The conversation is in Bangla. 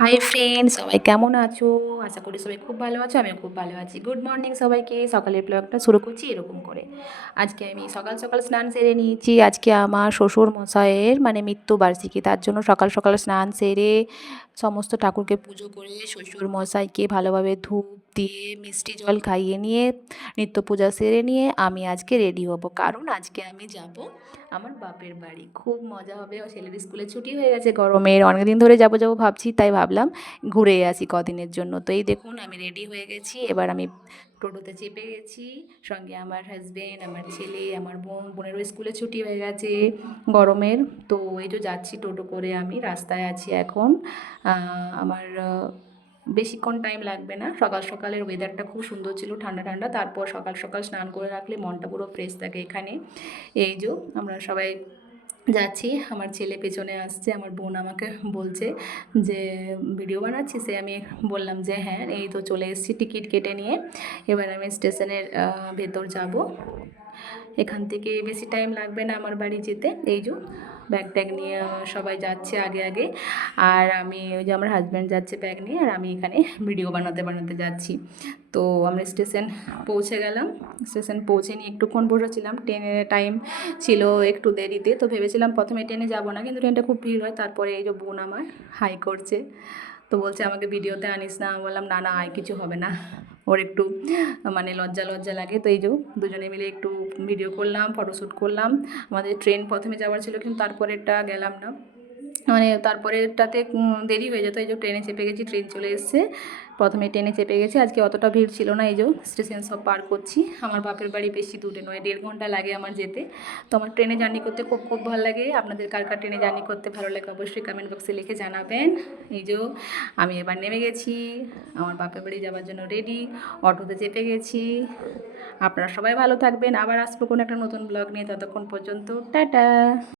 হাই ফ্রেন্ড, সবাই কেমন আছো? আশা করি সবাই খুব ভালো আছো। আমিও খুব ভালো আছি। গুড মর্নিং সবাইকে। সকালের ব্লগটা শুরু করছি এরকম করে। আজকে আমি সকাল সকাল স্নান সেরে নিয়েছি। আজকে আমার শ্বশুর মশাইয়ের মৃত্যুবার্ষিকী, তার জন্য সকাল সকাল স্নান সেরে সমস্ত ঠাকুরকে পুজো করে শ্বশুর মশাইকে ভালোভাবে ধূপ দিয়ে মিষ্টি জল খাইয়ে নিয়ে নিত্য পূজা সেরে নিয়ে আমি আজকে রেডি হব, কারণ আজকে আমি যাব আমার বাপের বাড়ি। খুব মজা হবে। ও ছেলের স্কুলে ছুটি হয়ে গেছে গরমের, অনেকদিন ধরে যাবো যাবো ভাবছি, তাই ভাবলাম ঘুরে আসি কদিনের জন্য। তো এই দেখুন আমি রেডি হয়ে গেছি। এবার আমি টোটোতে চেপে গেছি, সঙ্গে আমার হাজব্যান্ড, আমার ছেলে, আমার বোনেরও স্কুলে ছুটি হয়ে গেছে গরমের। তো এই তো যাচ্ছি টোটো করে, আমি রাস্তায় আছি এখন। আমার বেশিক্ষণ টাইম লাগবে না। সকাল সকালের ওয়েদারটা খুব সুন্দর ছিল, ঠান্ডা ঠান্ডা। তারপর সকাল সকাল স্নান করে রাখলে মনটা পুরো ফ্রেশ থাকে এখানে। এই যে আমরা সবাই যাচ্ছি। আমার ছেলে পেছনে আসছে, আমার বোন আমাকে বলছে যে ভিডিও বানাচ্ছি। সে আমি বললাম যে হ্যাঁ, এই তো চলে এসেছি টিকিট কেটে নিয়ে। এবার আমি স্টেশনের ভেতর যাব। এখান থেকে বেশি টাইম লাগবে না আমার বাড়ি যেতে। এই যে ব্যাগ ট্যাগ নিয়ে সবাই যাচ্ছে আগে আগে, আর আমি ওই যে আমার হাজব্যান্ড যাচ্ছে ব্যাগ নিয়ে, আর আমি এখানে ভিডিও বানাতে বানাতে যাচ্ছি। তো আমরা স্টেশন পৌঁছে গেলাম। স্টেশন পৌঁছে নিয়ে একটুক্ষণ বসেছিলাম। ট্রেনের টাইম ছিল একটু দেরিতে, তো ভেবেছিলাম প্রথমে ট্রেনে যাব না, কিন্তু ট্রেনটা খুব ভিড় হয়। তারপরে এই যে বোন আমার হাই করছে, তো বলছে আমাকে ভিডিওতে আনিস না। আমি বললাম না না, আয় কিছু হবে না। ওর একটু লজ্জা লজ্জা লাগে। তো এই যে দুজনে মিলে একটু ভিডিও করলাম, ফটোশ্যুট করলাম। আমাদের ট্রেন প্রথমে যাওয়ার ছিল, কিন্তু তারপরেরটা গেলাম না, তারপরেরটাতে দেরি হয়ে যেত। এই যে ট্রেনে চেপে গেছি, ট্রেন চলে এসছে। প্রথমে ট্রেনে চেপে গেছি, আজকে অতটা ভিড় ছিল না। এই যে স্টেশন সব পার করছি। আমার বাপের বাড়ি বেশি দূরে নয়, 1.5 ঘন্টা লাগে আমার যেতে। তো আমার ট্রেনে জার্নি করতে খুব খুব ভালো লাগে। আপনাদের কার কার ট্রেনে জার্নি করতে ভালো লাগে অবশ্যই কমেন্ট বক্সে লিখে জানাবেন। এই যে আমি এবার নেমে গেছি, আমার বাপের বাড়ি যাওয়ার জন্য রেডি। অটোতে চেপে গেছি। আপনারা সবাই ভালো থাকবেন। আবার আসবো কোনো একটা নতুন ব্লগ নিয়ে। ততক্ষণ পর্যন্ত টাটা।